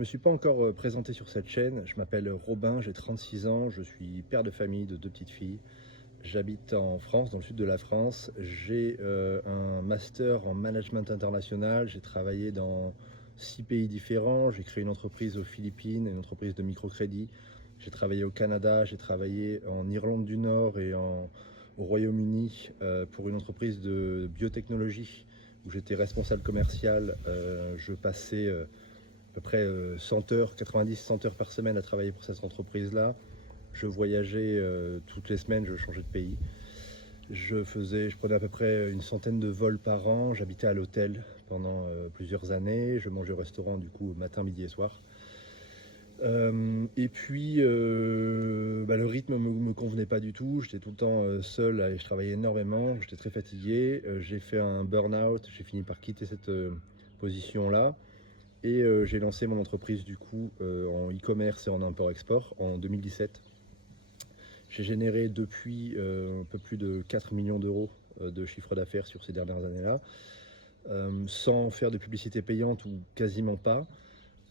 me suis pas encore présenté sur cette chaîne. Je m'appelle Robin, j'ai 36 ans, je suis père de famille de 2 petites filles. J'habite en France, dans le sud de la France. J'ai un master en management international. J'ai travaillé dans 6 pays différents. J'ai créé une entreprise aux Philippines, une entreprise de microcrédit. J'ai travaillé au Canada, j'ai travaillé en Irlande du Nord et au Royaume-Uni pour une entreprise de biotechnologie où j'étais responsable commercial. Je passais à peu près 100 heures, 90-100 heures par semaine à travailler pour cette entreprise-là. Je voyageais toutes les semaines, je changeais de pays. Je prenais à peu près une centaine de vols par an. J'habitais à l'hôtel pendant plusieurs années. Je mangeais au restaurant du coup matin, midi et soir. Et puis le rythme me convenait pas du tout. J'étais tout le temps seul et je travaillais énormément. J'étais très fatigué. J'ai fait un burn-out. J'ai fini par quitter cette position-là. Et j'ai lancé mon entreprise du coup en e-commerce et en import-export en 2017. J'ai généré depuis un peu plus de 4 millions d'euros de chiffre d'affaires sur ces dernières années-là, sans faire de publicité payante ou quasiment pas.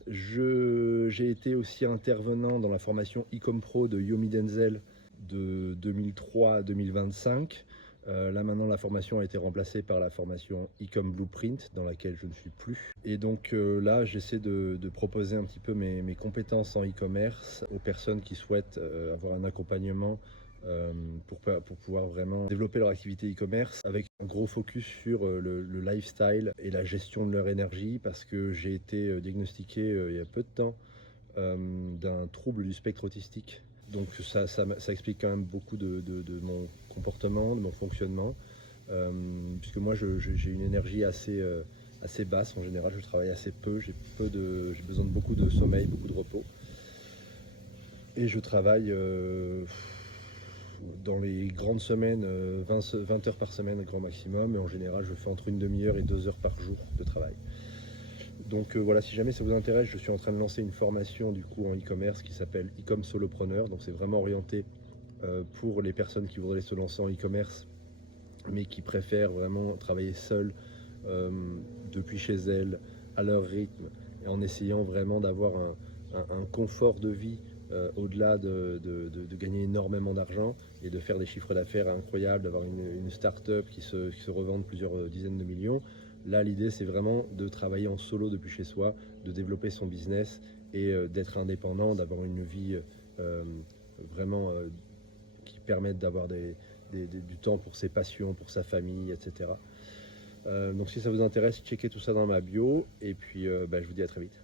J'ai été aussi intervenant dans la formation e-com pro de Yomi Denzel de 2003 à 2025. Là maintenant la formation a été remplacée par la formation e-com blueprint dans laquelle je ne suis plus. Et donc là j'essaie de proposer un petit peu mes compétences en e-commerce aux personnes qui souhaitent avoir un accompagnement pour pouvoir vraiment développer leur activité e-commerce avec un gros focus sur le lifestyle et la gestion de leur énergie, parce que j'ai été diagnostiqué il y a peu de temps d'un trouble du spectre autistique. Donc ça explique quand même beaucoup de mon comportement, de mon fonctionnement, puisque moi j'ai une énergie assez basse en général. Je travaille assez peu, j'ai besoin de beaucoup de sommeil, beaucoup de repos. Et je travaille dans les grandes semaines 20 heures par semaine grand maximum, et en général je fais entre une demi-heure et 2 heures par jour de travail. Donc voilà, si jamais ça vous intéresse, je suis en train de lancer une formation du coup en e-commerce qui s'appelle e-com solopreneur. Donc c'est vraiment orienté pour les personnes qui voudraient se lancer en e-commerce mais qui préfèrent vraiment travailler seules depuis chez elles, à leur rythme, et en essayant vraiment d'avoir un confort de vie au-delà de gagner énormément d'argent et de faire des chiffres d'affaires incroyables, d'avoir une start-up qui se revende plusieurs dizaines de millions. Là, l'idée, c'est vraiment de travailler en solo depuis chez soi, de développer son business et d'être indépendant, d'avoir une vie vraiment qui permette d'avoir du temps pour ses passions, pour sa famille, etc. Donc si ça vous intéresse, checkez tout ça dans ma bio, et puis je vous dis à très vite.